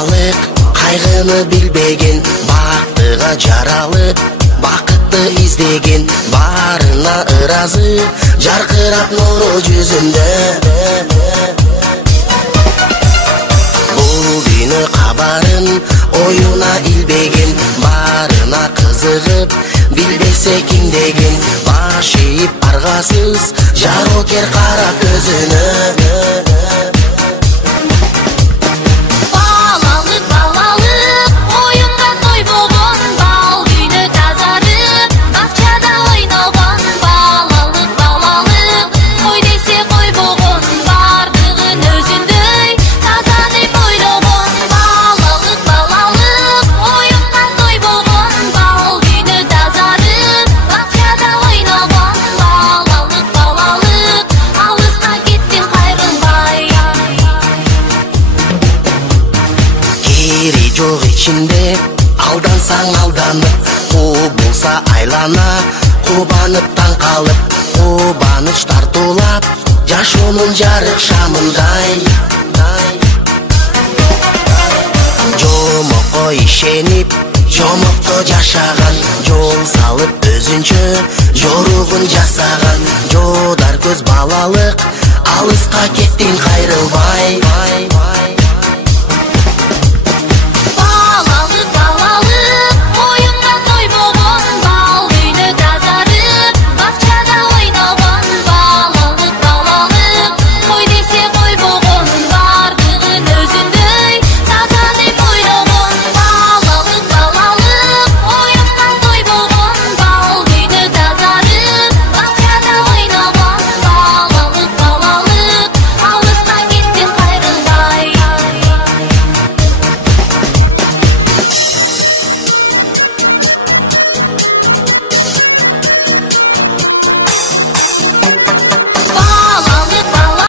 балалык кайгыны билбеген, бактыга жаралып бакытты издеген, барына ыразы жаркырап нуру жүзүндө. Бул күнү кабарын оюна илбеген, барына кызыгып билбесе ким деген, баш ийип аргасыз жарокер карап көзүнө. Жок ичинде алдансаң алданып, куу болса айлана, кубанып таң калып, кубаныч тартуулап, жашоонун жарык шамындай. Жомокко ишенип, жомокто жашаган, жол салып өзүнчө жоругун жасаган, жодар көз балалык, алыска кеттин кайрылбай.